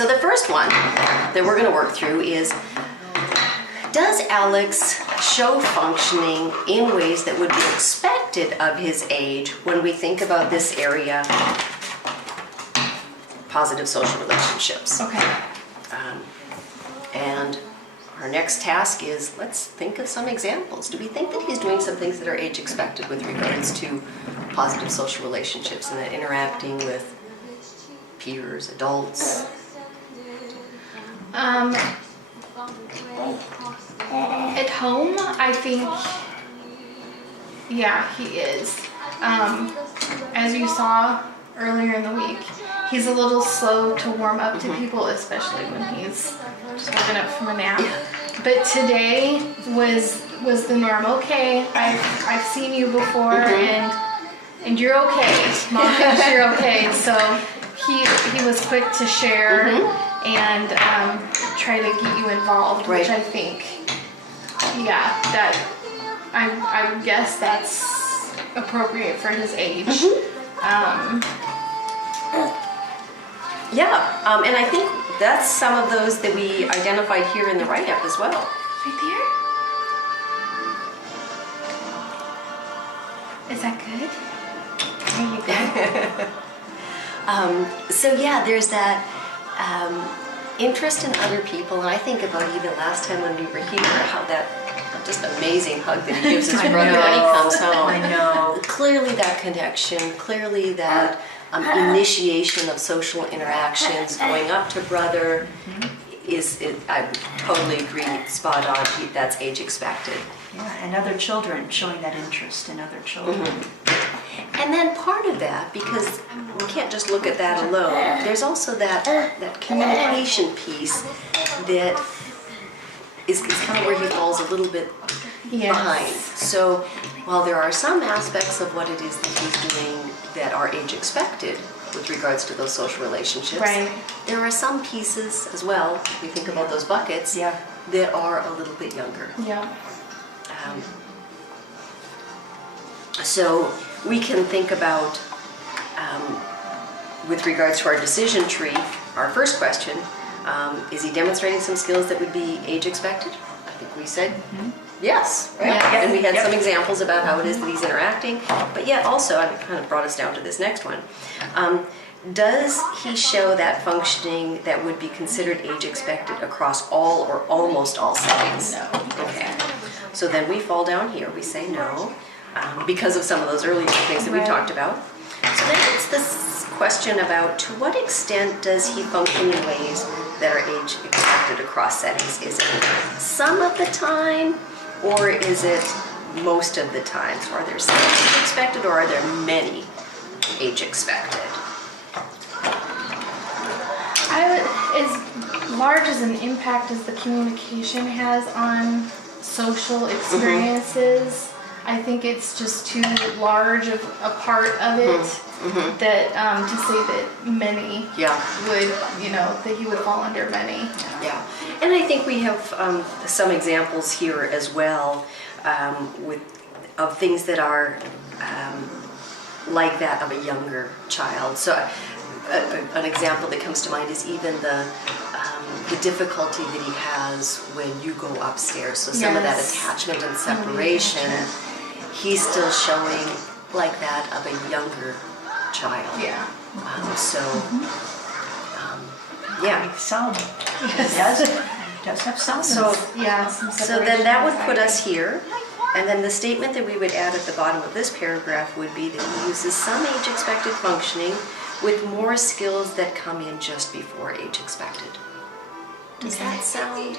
So the first one that we're going to work through is, does Alex show functioning in ways that would be expected of his age when we think about this area, positive social relationships? Okay. And our next task is, let's think of some examples. Do we think that he's doing some things that are age expected with regards to positive social relationships and that interacting with peers, adults? At home, I think, yeah, he is. As you saw earlier in the week, he's a little slow to warm up to people, especially when he's just woken up from a nap. But today was the norm. Okay, I've seen you before, and you're okay. Mom thinks you're okay. So he was quick to share and try to get you involved, which I think, yeah, that I would guess that's appropriate for his age. And I think that's some of those that we identified here in the write-up as well. Right there? Is that good? There you go. So yeah, there's that interest in other people, and I think about even last time when we were here, how that just amazing hug that he gives his brother when he comes home. I know. Clearly that connection, clearly that initiation of social interactions, going up to brother, I totally agree, spot on, that's age expected. Yeah, and other children, showing that interest in other children. And then part of that, because we can't just look at that alone, there's also that communication piece that is kind of where he falls a little bit behind. So while there are some aspects of what it is that he's doing that are age expected with regards to those social relationships, there are some pieces as well, if we think about those buckets, that are a little bit younger. So we can think about, with regards to our decision tree, our first question, is he demonstrating some skills that would be age expected? I think we said yes, right? And we had some examples about how it is that he's interacting, but yet also, and it kind of brought us down to this next one, does he show that functioning that would be considered age expected across all or almost all settings? No. Okay. So then we fall down here, we say no, because of some of those earlier things that we've talked about. So then it's this question about, to what extent does he function in ways that are age expected across settings? Is it some of the time, or is it most of the time? So are there some age expected, or are there many age expected? As large as an impact as the communication has on social experiences, I think it's just too large of a part of it that to say that many would, that he would fall under many. Yeah, and I think we have some examples here as well of things that are like that of a younger child. So an example that comes to mind is even the difficulty that he has when you go upstairs. So some of that attachment and separation, he's still showing like that of a younger child. Some. He does have some. So then that would put us here. here. And then the statement that we would add at the bottom of this paragraph would be that he uses some age expected functioning with more skills that come in just before age expected. Does that sound,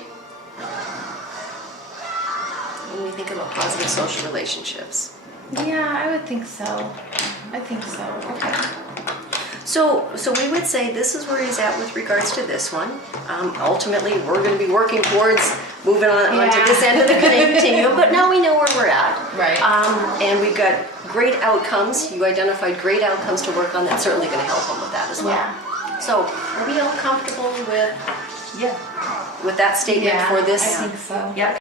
when we think about positive social relationships? Yeah, I would think so. Okay. So we would say this is where he's at with regards to this one. Ultimately, we're going to be working towards moving on to this end of the continuum, but now we know where we're at. Right. And we've got great outcomes. You identified great outcomes to work on. That's certainly going to help him with that as well. Yeah. So are we all comfortable with that statement for this? I think so. Yeah.